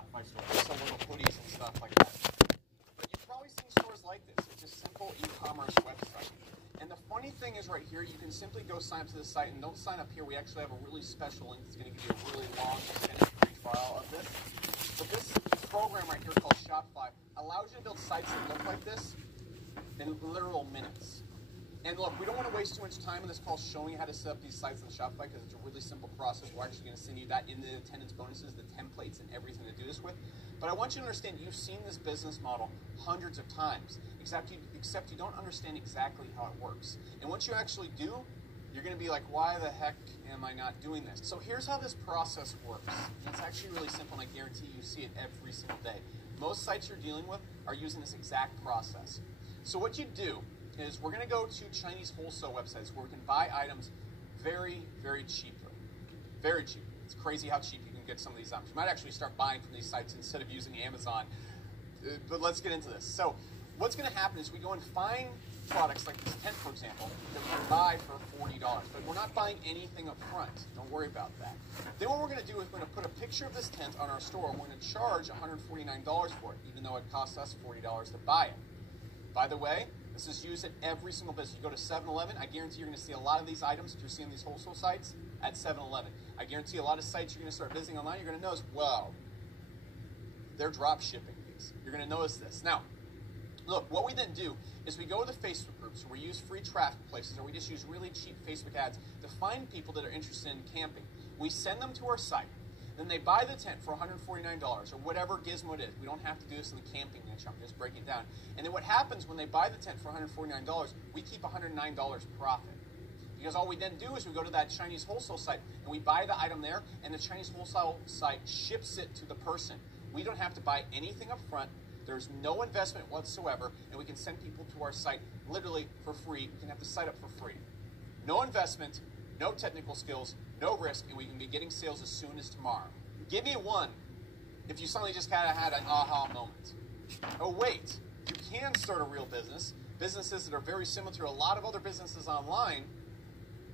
Shopify store. We sell little hoodies and stuff like that. But you've probably seen stores like this. It's a simple e-commerce website. And the funny thing is right here, you can simply go sign up to the site, and don't sign up here. We actually have a really special link that's going to give you a really long extended free trial of this. But this program right here called Shopify allows you to build sites that look like this in literal minutes. And look, we don't want to waste too much time in this call showing you how to set up these sites on Shopify because it's a really simple process. We're actually going to send you that in the attendance bonuses, the templates, and everything to do this with. But I want you to understand you've seen this business model hundreds of times, except you don't understand exactly how it works. And once you actually do, you're going to be like, why the heck am I not doing this? So here's how this process works. And it's actually really simple, and I guarantee you see it every single day. Most sites you're dealing with are using this exact process. So what you do is we're going to go to Chinese wholesale websites where we can buy items very, very cheaply. Very cheap. It's crazy how cheap you can get some of these items. You might actually start buying from these sites instead of using Amazon. But let's get into this. So what's going to happen is we go and find products like this tent, for example, that we can buy for $40. But we're not buying anything up front. Don't worry about that. Then what we're going to do is we're going to put a picture of this tent on our store, and we're going to charge $149 for it, even though it costs us $40 to buy it. By the way, this is used at every single business. You go to 7-Eleven, I guarantee you're going to see a lot of these items that you're seeing these wholesale sites at 7-Eleven. I guarantee a lot of sites you're going to start visiting online, you're going to notice, whoa, they're drop shipping these. You're going to notice this. Now, look, what we then do is we go to the Facebook groups, or we use free traffic places, or we just use really cheap Facebook ads to find people that are interested in camping. We send them to our site. Then they buy the tent for $149 or whatever gizmo it is. We don't have to do this in the camping niche. I'm just breaking it down. And then what happens when they buy the tent for $149, we keep $109 profit. Because all we then do is we go to that Chinese wholesale site and we buy the item there, and the Chinese wholesale site ships it to the person. We don't have to buy anything up front. There's no investment whatsoever, and we can send people to our site literally for free. We can have the site up for free. No investment, no technical skills, no risk, and we can be getting sales as soon as tomorrow. Give me one if you suddenly just kind of had an aha moment. Oh wait, you can start a real business. Businesses that are very similar to a lot of other businesses online.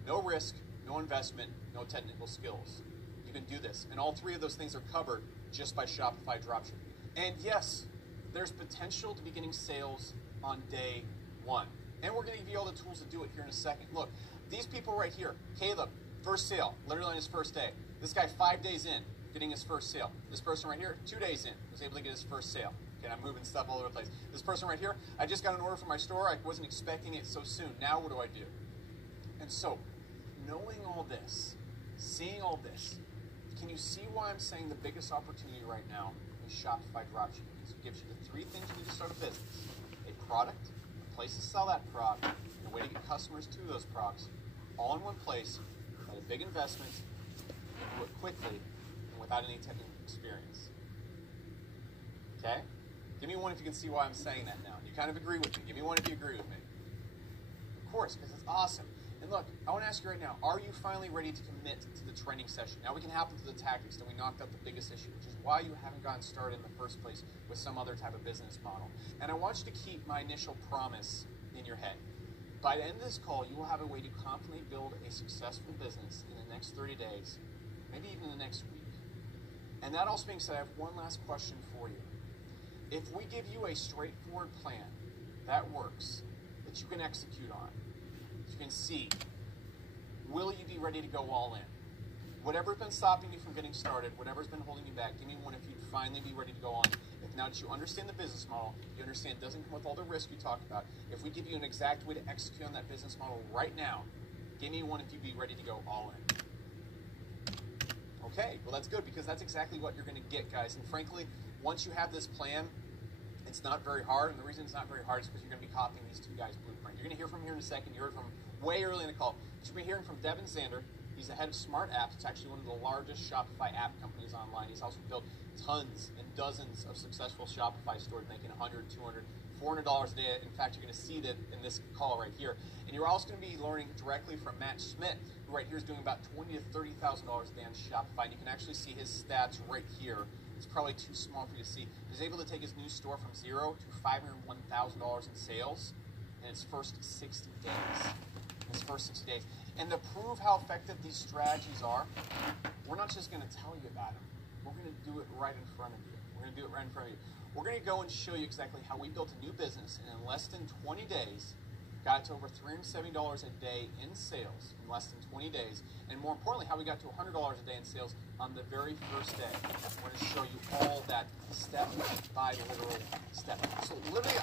No risk, no investment, no technical skills. You can do this. And all three of those things are covered just by Shopify Dropshipping. And yes, there's potential to be getting sales on day one. And we're going to give you all the tools to do it here in a second. Look, these people right here, Caleb, first sale, literally on his first day. This guy 5 days in, getting his first sale. This person right here, 2 days in, was able to get his first sale. Okay, I'm moving stuff all over the place. This person right here, I just got an order from my store. I wasn't expecting it so soon. Now what do I do? And so, knowing all this, seeing all this, can you see why I'm saying the biggest opportunity right now is Shopify Dropshipping? Because it gives you the three things you need to start a business. A product, a place to sell that product, and a way to get customers to those products, all in one place, without a big investment, and do it quickly, and without any technical experience. Okay? Give me one if you can see why I'm saying that now. You kind of agree with me. Give me one if you agree with me. Of course, because it's awesome. And look, I want to ask you right now, are you finally ready to commit to the training session? Now we can hop into the tactics, then we knocked out the biggest issue, which is why you haven't gotten started in the first place with some other type of business model. And I want you to keep my initial promise in your head. By the end of this call, you will have a way to confidently build a successful business in the next 30 days, maybe even the next week. And that also being said, I have one last question for you. If we give you a straightforward plan that works, that you can execute on, you can see, will you be ready to go all in? Whatever's been stopping you from getting started, whatever's been holding you back, give me one if you'd finally be ready to go on. If now that you understand the business model, you understand it doesn't come with all the risk you talked about, if we give you an exact way to execute on that business model right now, give me one if you'd be ready to go all in. Okay, well that's good because that's exactly what you're going to get, guys. And frankly, once you have this plan, it's not very hard, and the reason it's not very hard is because you're going to be copying these two guys' blueprint. You're going to hear from here in a second. You heard from way early in the call. But you'll be hearing from Devin Zander. He's the head of Smart Apps. It's actually one of the largest Shopify app companies online. He's also built tons and dozens of successful Shopify stores making $100, $200, $400 a day. In fact, you're going to see that in this call right here. And you're also going to be learning directly from Matt Schmidt, who right here is doing about $20,000 to $30,000 a day on Shopify. And you can actually see his stats right here. It's probably too small for you to see. He's able to take his new store from $0 to $501,000 in sales in its first 60 days. His first 60 days. And to prove how effective these strategies are, we're not just going to tell you about them. we're going to do it right in front of you. We're going to do it right in front of you. We're going to go and show you exactly how we built a new business, and in less than 20 days, got to over $370 a day in sales in less than 20 days, and more importantly, how we got to $100 a day in sales on the very first day. We're going to show you all that step by literal step. So literally,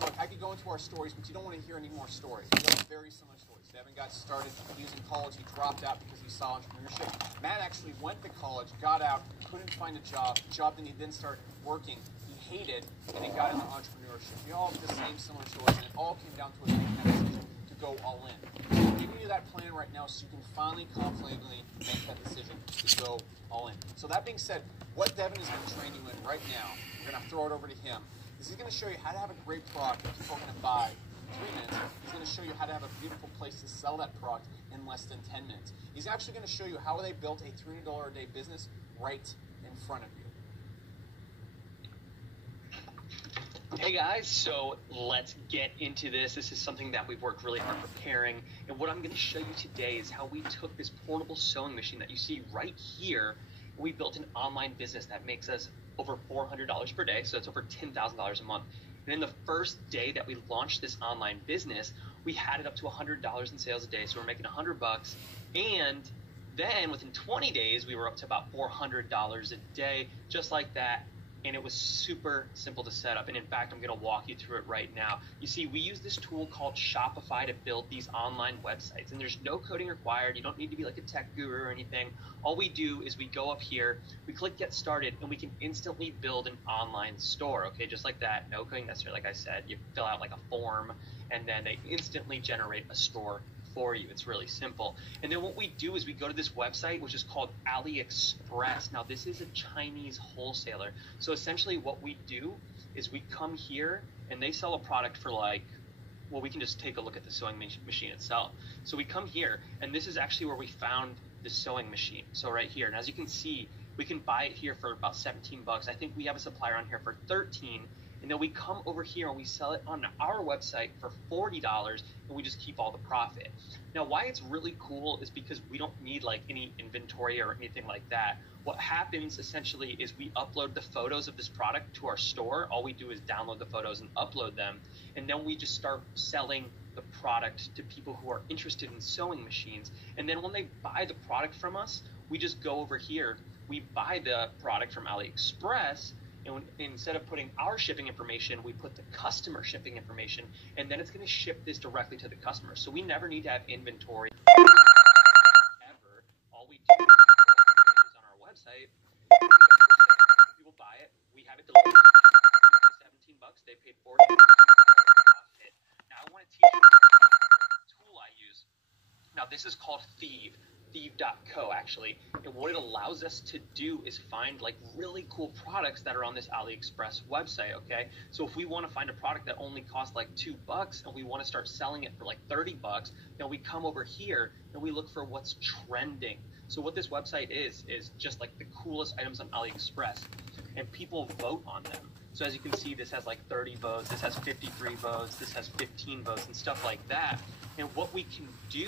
look, I could go into our stories, but you don't want to hear any more stories. We have very similar stories. Devin got started. He was in college. He dropped out because he saw entrepreneurship. Matt actually went to college, got out, couldn't find a job that he then started working. He hated, and he got into entrepreneurship. We all have the same similar stories, and it all came down to us making that decision to go all in. So I'm giving you that plan right now so you can finally confidently make that decision to go all in. So that being said, what Devin is going to train you in right now, we're going to throw it over to him, is he's going to show you how to have a great product that people are going to buy in 3 minutes. He's going to show you how to have a beautiful place to sell that product in less than 10 minutes. He's actually going to show you how they built a $300 a day business right in front of you. Hey guys, so let's get into this. This is something that we've worked really hard preparing, and what I'm going to show you today is how we took this portable sewing machine that you see right here. We built an online business that makes us over $400 per day, so it's over $10,000 a month. And in the first day that we launched this online business, we had it up to $100 in sales a day, so we're making $100, and then within 20 days, we were up to about $400 a day, just like that. And it was super simple to set up. And in fact, I'm going to walk you through it right now. You see, we use this tool called Shopify to build these online websites. And there's no coding required. You don't need to be like a tech guru or anything. All we do is we go up here, we click Get Started, and we can instantly build an online store. Okay, just like that. No coding necessary. Like I said, you fill out like a form, and then they instantly generate a store for you. It's really simple. And then what we do is we go to this website, which is called AliExpress. Now, this is a Chinese wholesaler. So essentially what we do is we come here, and they sell a product for like, well, we can just take a look at the sewing machine itself. So we come here, and this is actually where we found the sewing machine. So right here, and as you can see, we can buy it here for about 17 bucks. I think we have a supplier on here for 13. And then we come over here and we sell it on our website for $40, and we just keep all the profit. Now, why it's really cool is because we don't need like any inventory or anything like that. What happens essentially is we upload the photos of this product to our store. All we do is download the photos and upload them. And then we just start selling the product to people who are interested in sewing machines. And then when they buy the product from us, we just go over here, we buy the product from AliExpress, and instead of putting our shipping information, we put the customer shipping information, and then it's going to ship this directly to the customer. So we never need to have inventory ever. All we do is on our website, people buy it, we have it delivered. We pay 17 bucks, they paid 40. Profit. Now I want to teach you the tool I use. Now this is called Thieve. Thieve.co actually, and what it allows us to do is find like really cool products that are on this AliExpress website. Okay, so if we want to find a product that only costs like $2 and we want to start selling it for like 30 bucks, then we come over here and we look for what's trending. So what this website is just like the coolest items on AliExpress, and people vote on them. So as you can see, this has like 30 votes, this has 53 votes, this has 15 votes, and stuff like that. And what we can do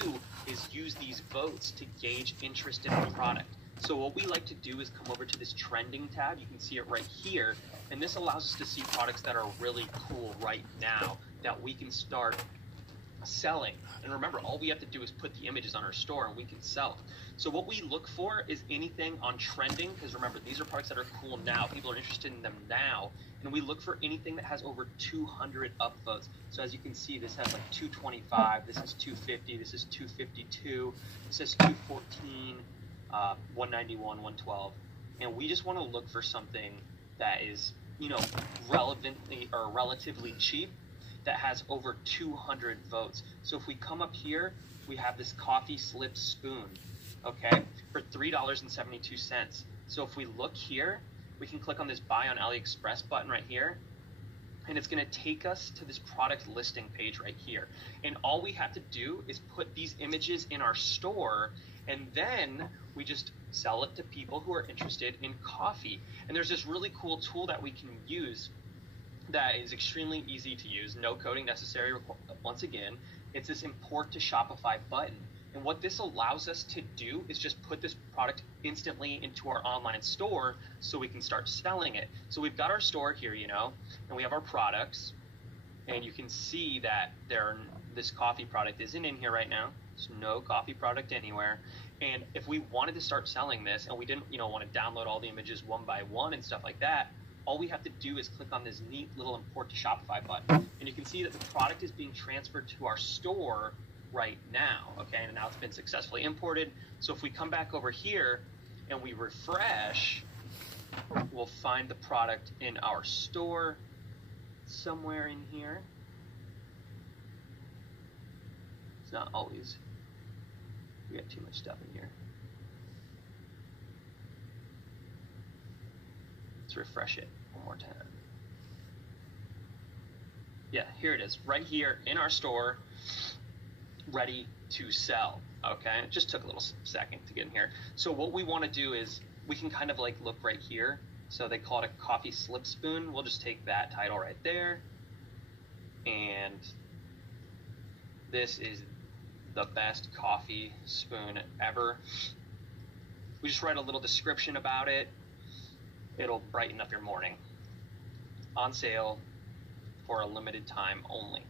is use these votes to gauge interest in the product. So what we like to do is come over to this trending tab. You can see it right here. And this allows us to see products that are really cool right now that we can start selling. And remember, all we have to do is put the images on our store and we can sell. So what we look for is anything on trending, because remember, these are products that are cool now. People are interested in them now. And we look for anything that has over 200 upvotes. So as you can see, this has like 225, this is 250, this is 252, this is 214, 191, 112. And we just want to look for something that is, you know, relevantly or relatively cheap, that has over 200 votes. So if we come up here, we have this coffee slip spoon, okay, for $3.72. So if we look here, we can click on this buy on AliExpress button right here, and it's going to take us to this product listing page right here. And all we have to do is put these images in our store, and then we just sell it to people who are interested in coffee. And there's this really cool tool that we can use that is extremely easy to use, no coding necessary. Once again, it's this import to Shopify button. And what this allows us to do is just put this product instantly into our online store so we can start selling it. So we've got our store here, and we have our products, and you can see that this coffee product isn't in here right now. There's no coffee product anywhere. And if we wanted to start selling this and we didn't, want to download all the images one by one and stuff like that, all we have to do is click on this neat little import to Shopify button. And you can see that the product is being transferred to our store right now, okay? And now it's been successfully imported. So if we come back over here and we refresh, we'll find the product in our store somewhere in here. It's not always. We got too much stuff in here. Let's refresh it one more time. Yeah, here it is, right here in our store, ready to sell. Okay, it just took a little second to get in here. So what we want to do is we can kind of like look right here. So they call it a coffee slip spoon. We'll just take that title right there. And this is the best coffee spoon ever. We just write a little description about it. It'll brighten up your morning. On sale for a limited time only.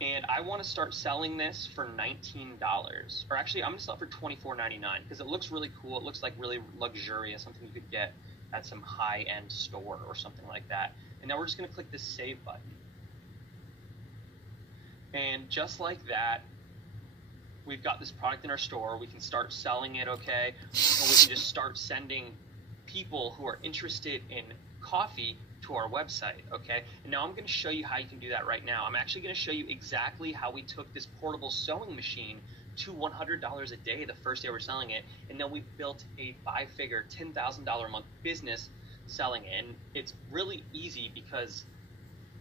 And I want to start selling this for $19. Or actually, I'm going to sell it for $24.99 because it looks really cool. It looks like really luxurious, something you could get at some high-end store or something like that. And now we're just going to click the Save button. And just like that, we've got this product in our store. We can start selling it, okay? And we can just start sending people who are interested in coffee to our website, okay? And now I'm going to show you how you can do that right now. I'm actually going to show you exactly how we took this portable sewing machine to $100 a day the first day we're selling it, and then we built a five-figure, $10,000 a month business selling it. And it's really easy because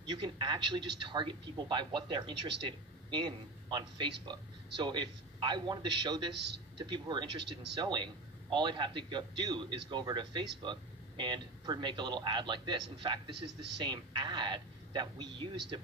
you can actually just target people by what they're interested in on Facebook. So if I wanted to show this to people who are interested in sewing, all I'd have to do is go over to Facebook and make a little ad like this. In fact, this is the same ad that we use to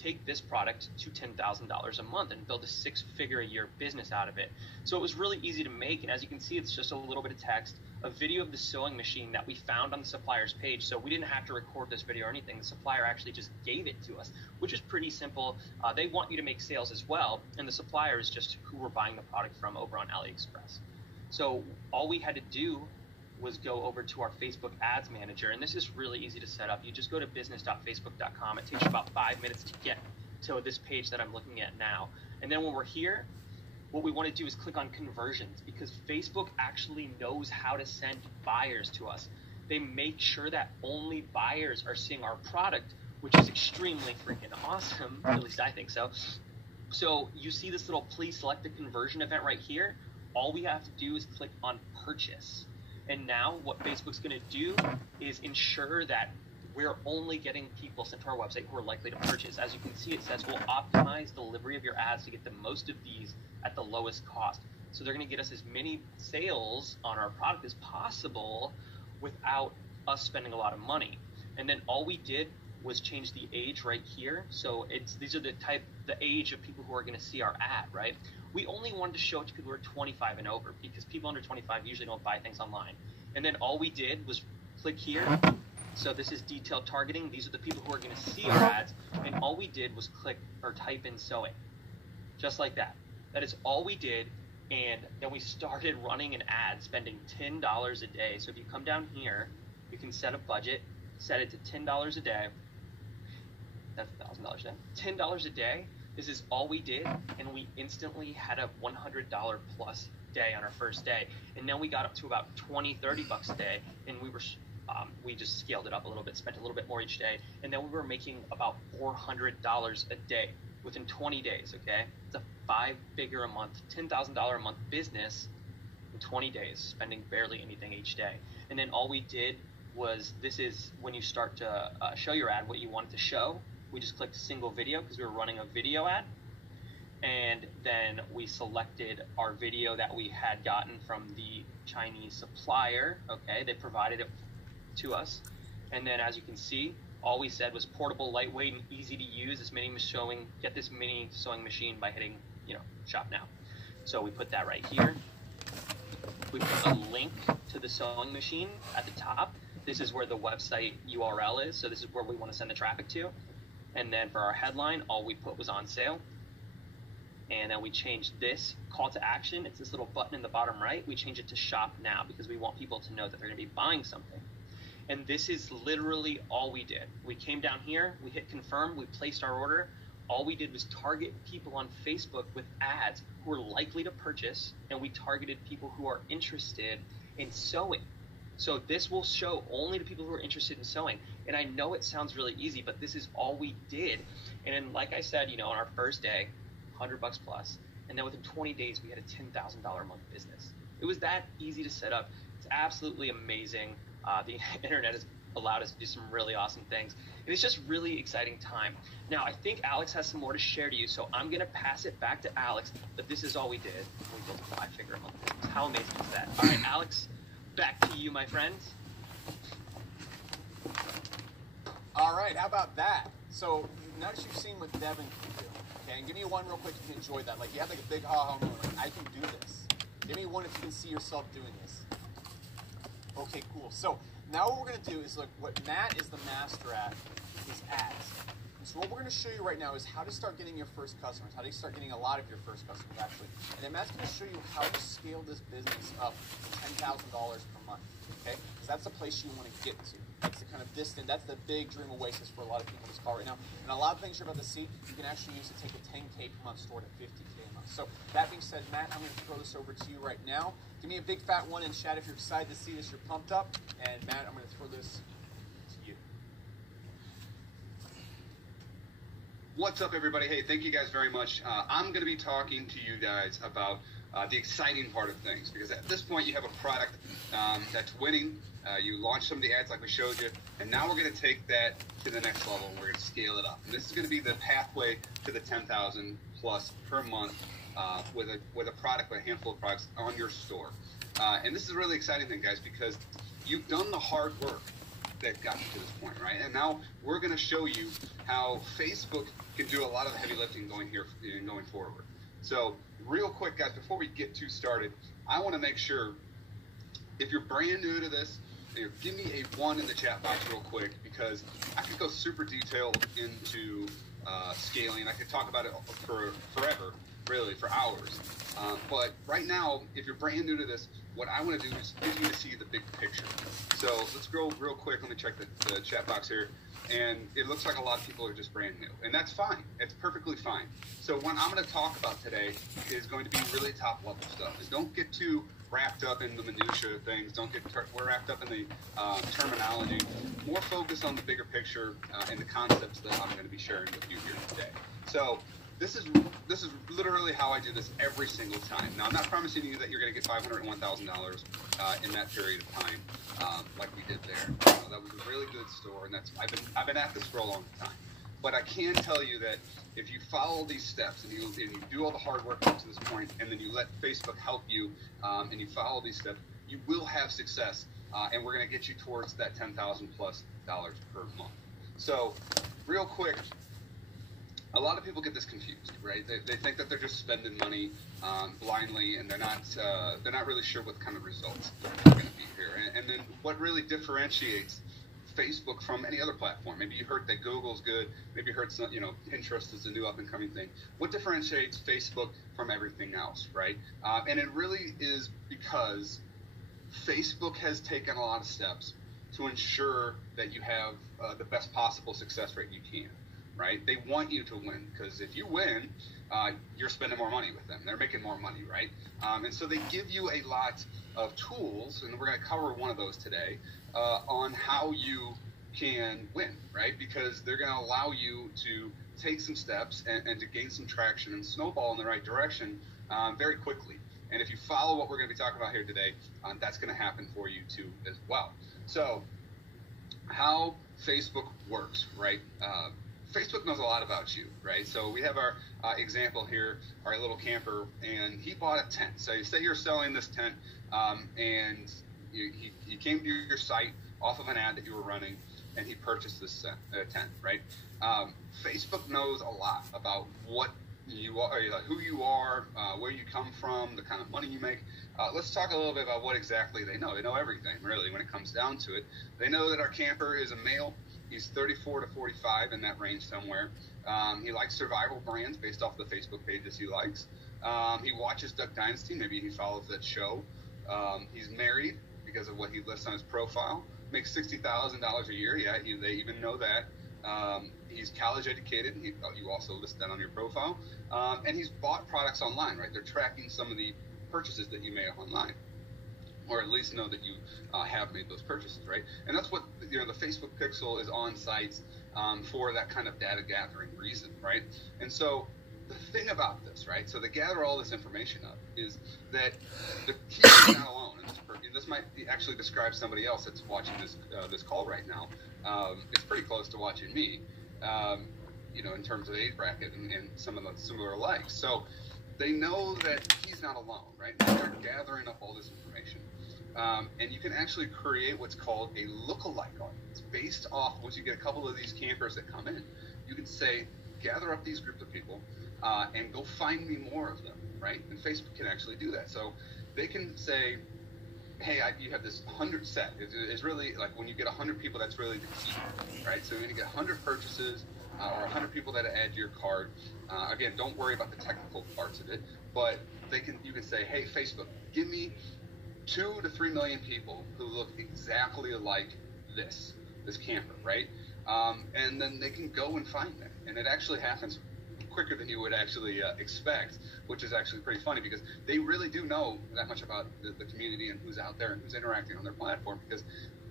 take this product to $10,000 a month and build a six-figure a year business out of it. So it was really easy to make, and as you can see, it's just a little bit of text, a video of the sewing machine that we found on the supplier's page. So we didn't have to record this video or anything. The supplier actually just gave it to us, which is pretty simple. They want you to make sales as well, and the supplier is just who we're buying the product from over on AliExpress. So all we had to do was go over to our Facebook Ads Manager, and this is really easy to set up. You just go to business.facebook.com. It takes you about 5 minutes to get to this page that I'm looking at now. And then when we're here, what we want to do is click on conversions, because Facebook actually knows how to send buyers to us. They make sure that only buyers are seeing our product, which is extremely freaking awesome. At least I think so. So you see this little please select a conversion event right here. All we have to do is click on purchase. And now what Facebook's going to do is ensure that we're only getting people sent to our website who are likely to purchase. As you can see, it says we'll optimize delivery of your ads to get the most of these at the lowest cost. So they're going to get us as many sales on our product as possible without us spending a lot of money. And then all we did was change the age right here. So these are the age of people who are going to see our ad, right? We only wanted to show it to people who are 25 and over, because people under 25 usually don't buy things online. And then all we did was click here. So this is detailed targeting. These are the people who are going to see our ads. And all we did was click or type in sewing, just like that. That is all we did. And then we started running an ad spending $10 a day. So if you come down here, you can set a budget, set it to $10 a day. That's $1,000 a day. $10 a day. This is all we did, and we instantly had a $100 plus day on our first day. And then we got up to about $20-$30 a day, and we just scaled it up a little bit, spent a little bit more each day, and then we were making about $400 a day within 20 days, okay? It's a five-figure a month, $10,000 a month business in 20 days, spending barely anything each day. And then all we did was, this is when you start to show your ad, what you want it to show. We just clicked single video because we were running a video ad. And then we selected our video that we had gotten from the Chinese supplier. Okay, they provided it to us. And then as you can see, all we said was portable, lightweight, and easy to use. Get this mini sewing machine by hitting, shop now. So we put that right here. We put a link to the sewing machine at the top. This is where the website URL is. So this is where we want to send the traffic to. And then for our headline, all we put was on sale. And then we changed this call to action. It's this little button in the bottom right. We change it to shop now because we want people to know that they're going to be buying something. And this is literally all we did. We came down here, we hit confirm, we placed our order. All we did was target people on Facebook with ads who are likely to purchase, and we targeted people who are interested in sewing. So this will show only to people who are interested in sewing. And I know it sounds really easy, but this is all we did. And then, like I said, on our first day, $100 plus, and then within 20 days, we had a $10,000 a month business. It was that easy to set up. It's absolutely amazing. The internet has allowed us to do some really awesome things. And it's just really exciting time. Now, I think Alex has some more to share to you, so I'm going to pass it back to Alex, but this is all we did. We built a 5-figure a month business. How amazing is that? All right, Alex, back to you, my friends. All right, how about that? So notice you've seen what Devin can do. Okay, and give me one real quick if you enjoyed that. Like, you have like a big ha-ha moment, like, I can do this. Give me one if you can see yourself doing this. Okay, cool. So now what we're going to do is, look, what Matt is the master at is ads. And so what we're going to show you right now is how to start getting your first customers, how to start getting a lot of your first customers, actually. And then Matt's going to show you how to scale this business up to $10,000 per month, okay? Because that's the place you want to get to. That's the kind of distant, that's the big dream oasis for a lot of people in this call right now. And a lot of things you're about to see, you can actually use to take a 10K per month store to 50K a month. So that being said, Matt, I'm going to throw this over to you right now. Give me a big fat one in chat if you're excited to see this, you're pumped up. And Matt, I'm going to throw this to you. What's up, everybody? Hey, thank you guys very much. I'm going to be talking to you guys about the exciting part of things, because at this point you have a product that's winning. You launched some of the ads like we showed you, and now we're going to take that to the next level and we're going to scale it up. And this is going to be the pathway to the 10,000 plus per month with a product, with a handful of products on your store. And this is a really exciting thing, guys, because you've done the hard work that got you to this point, right? And now we're going to show you how Facebook can do a lot of the heavy lifting going forward. So real quick, guys, before we get too started, I want to make sure, if you're brand new to this, give me a 1 in the chat box real quick, because I could go super detailed into scaling. I could talk about it for forever, really, for hours. But right now, if you're brand new to this, what I want to do is get you to see the big picture. So let's go real quick. Let me check the chat box here. And it looks like a lot of people are just brand new. And that's fine. It's perfectly fine. So what I'm going to talk about today is going to be really top level stuff. Is don't get too wrapped up in the minutia of things. Don't get wrapped up in the terminology. More focus on the bigger picture and the concepts that I'm going to be sharing with you here today. So this is literally how I do this every single time. Now, I'm not promising you that you're going to get $501,000 in that period of time, like we did there. That was a really good store, and I've been at this for a long time. But I can tell you that if you follow these steps and you do all the hard work up to this point, and then you let Facebook help you, and you follow these steps, you will have success, and we're going to get you towards that $10,000 plus per month. So, real quick. A lot of people get this confused, right? They think that they're just spending money blindly, and they're not really sure what kind of results are going to be here. And then what really differentiates Facebook from any other platform? Maybe you heard that Google's good. Maybe you heard some, Pinterest is a new up and coming thing. What differentiates Facebook from everything else, right? And it really is because Facebook has taken a lot of steps to ensure that you have the best possible success rate you can. Right? They want you to win, because if you win, you're spending more money with them. They're making more money, right? And so they give you a lot of tools, and we're going to cover one of those today, on how you can win, right? Because they're going to allow you to take some steps and to gain some traction and snowball in the right direction very quickly. And if you follow what we're going to be talking about here today, that's going to happen for you too as well. So how Facebook works, right? Facebook knows a lot about you, right? So we have our example here, our little camper, and he bought a tent. So you say you're selling this tent, and he came to your site off of an ad that you were running, and he purchased this tent, right? Facebook knows a lot about what you are, like who you are, where you come from, the kind of money you make. Let's talk a little bit about what exactly they know. They know everything, really, when it comes down to it. They know that our camper is a male. He's 34 to 45, in that range somewhere. He likes survival brands based off the Facebook pages he likes. He watches Duck Dynasty. Maybe he follows that show. He's married because of what he lists on his profile. Makes $60,000 a year. Yeah, they even know that. He's college educated. You also list that on your profile. And he's bought products online, right? They're tracking some of the purchases that you made online, or at least know that you have made those purchases, right? And that's what the Facebook Pixel is on sites for, that kind of data gathering reason, right? And so the thing about this, right? So they gather all this information up is that he is not alone. And this might actually describe somebody else that's watching this call right now. It's pretty close to watching me, in terms of age bracket and some of the similar likes. So they know that he's not alone, right? They're gathering up all this information. And you can actually create what's called a lookalike audience based off, once you get a couple of these campers that come in, you can say, gather up these groups of people and go find me more of them, right? And Facebook can actually do that. So they can say, hey, you have this 100 set. It's really like when you get 100 people, that's really the key, right? So when you get 100 purchases or 100 people that add to your cart, again, don't worry about the technical parts of it, but you can say, hey, Facebook, give me 2 to 3 million people who look exactly like this camper, right? And then they can go and find them. And it actually happens quicker than you would actually expect, which is actually pretty funny because they really do know that much about the community and who's out there and who's interacting on their platform, because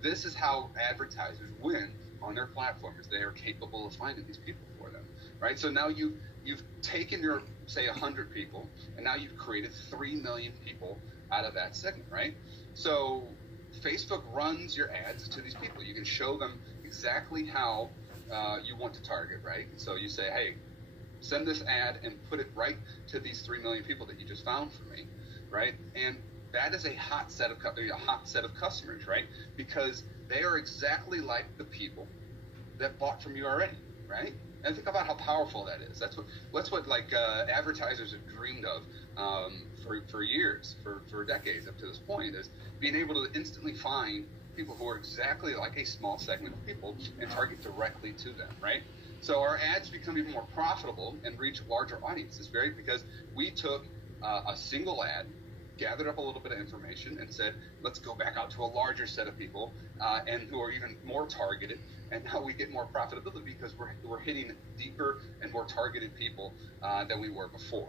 this is how advertisers win on their platforms. They are capable of finding these people for them, right? So now you've taken your, say, 100 people, and now you've created 3 million people out of that segment, right? So Facebook runs your ads to these people. You can show them exactly how you want to target, right? So you say, hey, send this ad and put it right to these 3 million people that you just found for me, right? And that is a hot set of customers, right? Because they are exactly like the people that bought from you already, right? And think about how powerful that is. That's what like advertisers have dreamed of for years, for decades up to this point, is being able to instantly find people who are exactly like a small segment of people and target directly to them, right? So our ads become even more profitable and reach larger audiences, right? Because we took a single ad, gathered up a little bit of information, and said, let's go back out to a larger set of people and who are even more targeted. And now we get more profitability because we're hitting deeper and more targeted people than we were before.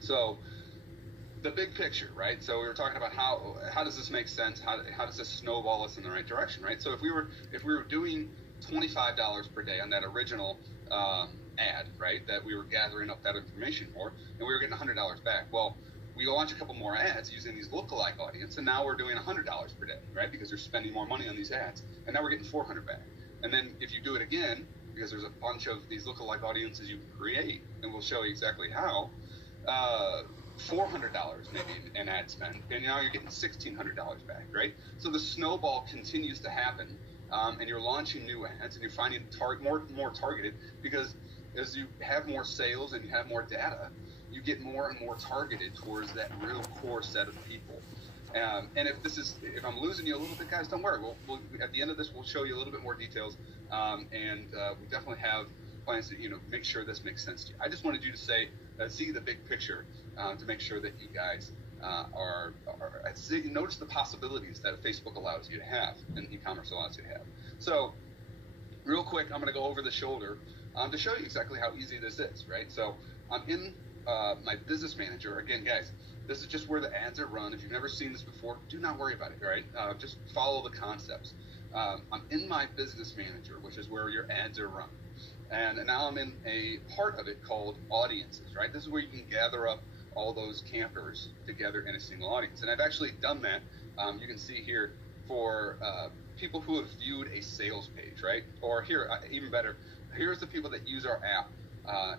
So the big picture, right? So we were talking about how does this make sense? How does this snowball us in the right direction, right? So if we were doing $25 per day on that original ad, right, that we were gathering up that information for, and we were getting $100 back. Well, we launch a couple more ads using these lookalike audience, and now we're doing $100 per day, right, because you're spending more money on these ads, and now we're getting $400 back. And then if you do it again, because there's a bunch of these lookalike audiences you can create, and we'll show you exactly how, $400 maybe in ad spend, and now you're getting $1,600 back, right? So the snowball continues to happen. And you're launching new ads, and you're finding more targeted, because as you have more sales and you have more data, you get more and more targeted towards that real core set of people. And if I'm losing you a little bit, guys, don't worry. We'll at the end of this, we'll show you a little bit more details, and we definitely have plans to make sure this makes sense to you. I just wanted you to see the big picture to make sure that you guys notice the possibilities that Facebook allows you to have and e-commerce allows you to have. So real quick, I'm going to go over the shoulder to show you exactly how easy this is, right? So I'm in my business manager. Again, guys, this is just where the ads are run. If you've never seen this before, do not worry about it, right? Just follow the concepts. I'm in my business manager, which is where your ads are run. And now I'm in a part of it called audiences, right? This is where you can gather up all those campers together in a single audience. And I've actually done that. You can see here for people who have viewed a sales page, right? Or here, even better, here's the people that use our app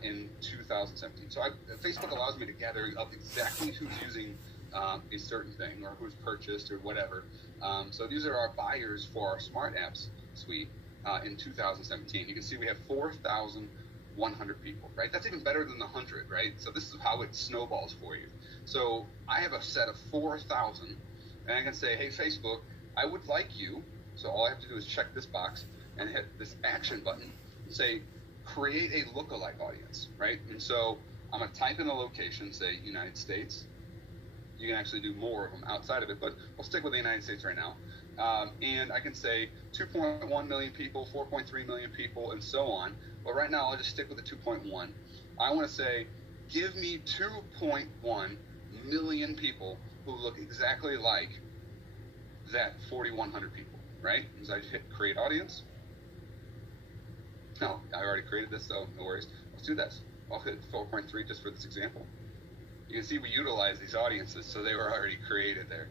in 2017. So Facebook allows me to gather up exactly who's using a certain thing or who's purchased or whatever. So these are our buyers for our Smart Apps suite in 2017. You can see we have 4,000 100 people, right? That's even better than the 100, right? So this is how it snowballs for you. So I have a set of 4,000, and I can say, hey, Facebook, I would like you. So all I have to do is check this box and hit this action button and say, create a lookalike audience, right? And so I'm going to type in a location, say United States. You can actually do more of them outside of it, but we'll stick with the United States right now. And I can say 2.1 million people, 4.3 million people, and so on. But right now, I'll just stick with the 2.1. I want to say, give me 2.1 million people who look exactly like that 4,100 people, right? So I just hit create audience. No, I already created this, so no worries. Let's do this. I'll hit 4.3 just for this example. You can see we utilize these audiences, so they were already created there.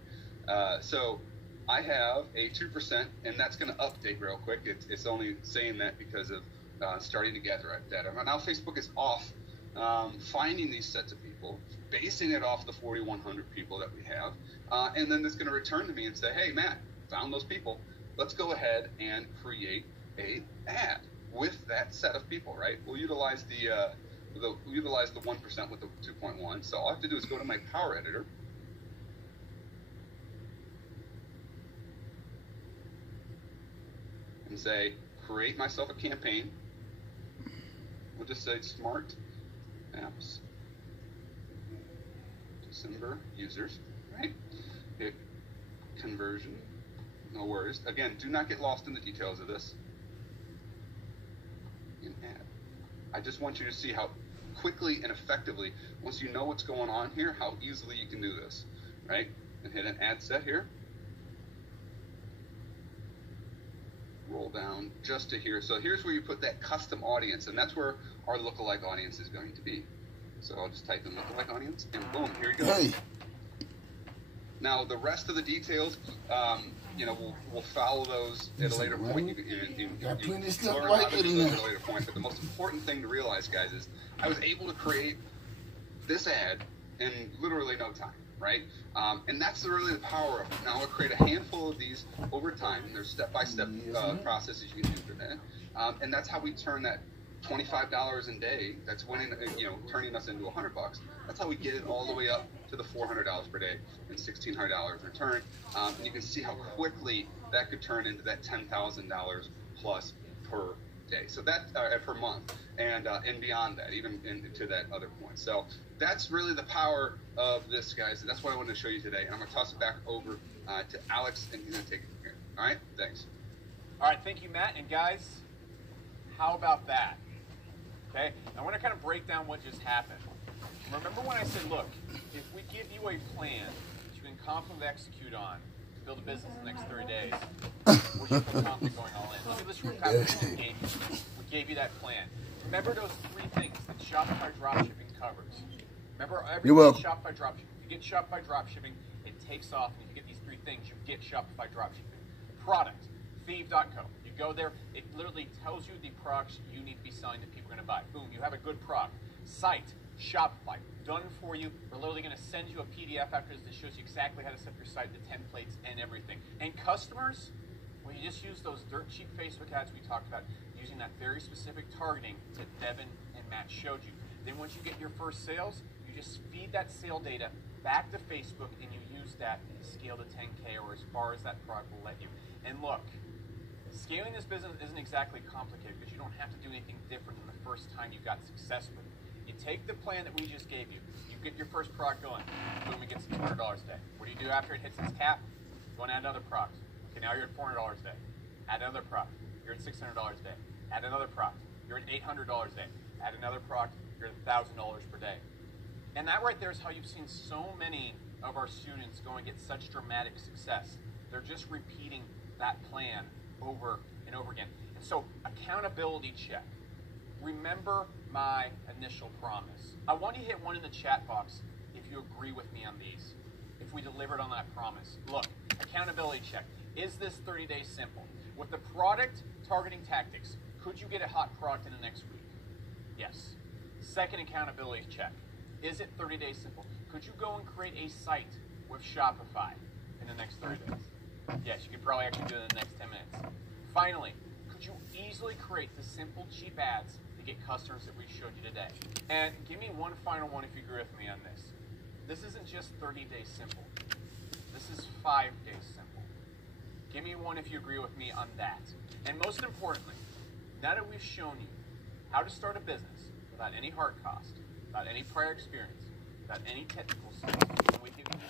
So I have a 2%, and that's going to update real quick. It's only saying that because of starting to gather data. Now Facebook is off finding these sets of people, basing it off the 4,100 people that we have, and then it's going to return to me and say, hey, Matt, found those people. Let's go ahead and create a ad with that set of people, right? We'll utilize the 1% with the 2.1. So all I have to do is go to my Power Editor. And say, create myself a campaign. We'll just say Smart Apps December users, right? Hit conversion. No worries. Again, do not get lost in the details of this. And add. I just want you to see how quickly and effectively, once you know what's going on here, how easily you can do this, right? And hit an ad set here. Roll down just to here. So here's where you put that custom audience, and that's where our lookalike audience is going to be. So I'll just type in lookalike audience, and boom, here you go. Hey. Now the rest of the details, we'll follow those at a later point. You got plenty of stuff learn like how to it do in those there. at a later point. But the most important thing to realize, guys, is I was able to create this ad in literally no time, right? And that's really the power of it. Now I'll create a handful of these over time. There's step-by-step processes you can do for that, and that's how we turn that $25 a day that's winning, turning us into $100. That's how we get it all the way up to the $400 per day and $1,600 in return. And you can see how quickly that could turn into that $10,000 plus per day. So that per month, and beyond that, even to that other point. So that's really the power of this, guys. And that's what I wanted to show you today. And I'm going to toss it back over to Alex, and he's going to take it from here. All right, thanks. All right, thank you, Matt. And guys, how about that? Okay, I want to kind of break down what just happened. Remember when I said, look, if we give you a plan that you can confidently execute on to build a business in the next 30 days, would you feel confident going all in? Let me just recap what we gave you. We gave you that plan. Remember those three things that Shopify Dropshipping covers. Remember everything Shopify Dropshipping. If you get Shopify Dropshipping, it takes off, and if you get these three things, you get Shopify Dropshipping. Product, Thieve.co. You go there, it literally tells you the products you need to be selling that people are going to buy. Boom, you have a good product. Site, Shopify, done for you. We're literally going to send you a PDF after this that shows you exactly how to set up your site, the templates, and everything. And customers, well, you just use those dirt cheap Facebook ads we talked about, using that very specific targeting that Devin and Matt showed you. Then once you get your first sales, you just feed that sale data back to Facebook, and you use that to scale to 10K or as far as that product will let you. And look, scaling this business isn't exactly complicated because you don't have to do anything different than the first time you got success with it. You take the plan that we just gave you, you get your first product going, boom, it gets $200 a day. What do you do after it hits its cap? You want to add another product. Okay, now you're at $400 a day. Add another product. You're at $600 a day. Add another product. You're at $800 a day. Add another product. You're at $1,000 per day. And that right there is how you've seen so many of our students go and get such dramatic success. They're just repeating that plan over and over again. And so, accountability check. Remember my initial promise. I want you to hit one in the chat box if you agree with me on these, if we delivered on that promise. Look, accountability check. Is this 30 days simple? With the product targeting tactics, could you get a hot product in the next week? Yes. Second accountability check. Is it 30 days simple? Could you go and create a site with Shopify in the next 30 days? Yes, you could probably actually do it in the next 10 minutes. Finally, could you easily create the simple, cheap ads that get customers that we showed you today. And give me one final one if you agree with me on this. This isn't just 30 days simple. This is 5 days simple. Give me one if you agree with me on that. And most importantly, now that we've shown you how to start a business without any hard cost, without any prior experience, without any technical skills, and we give you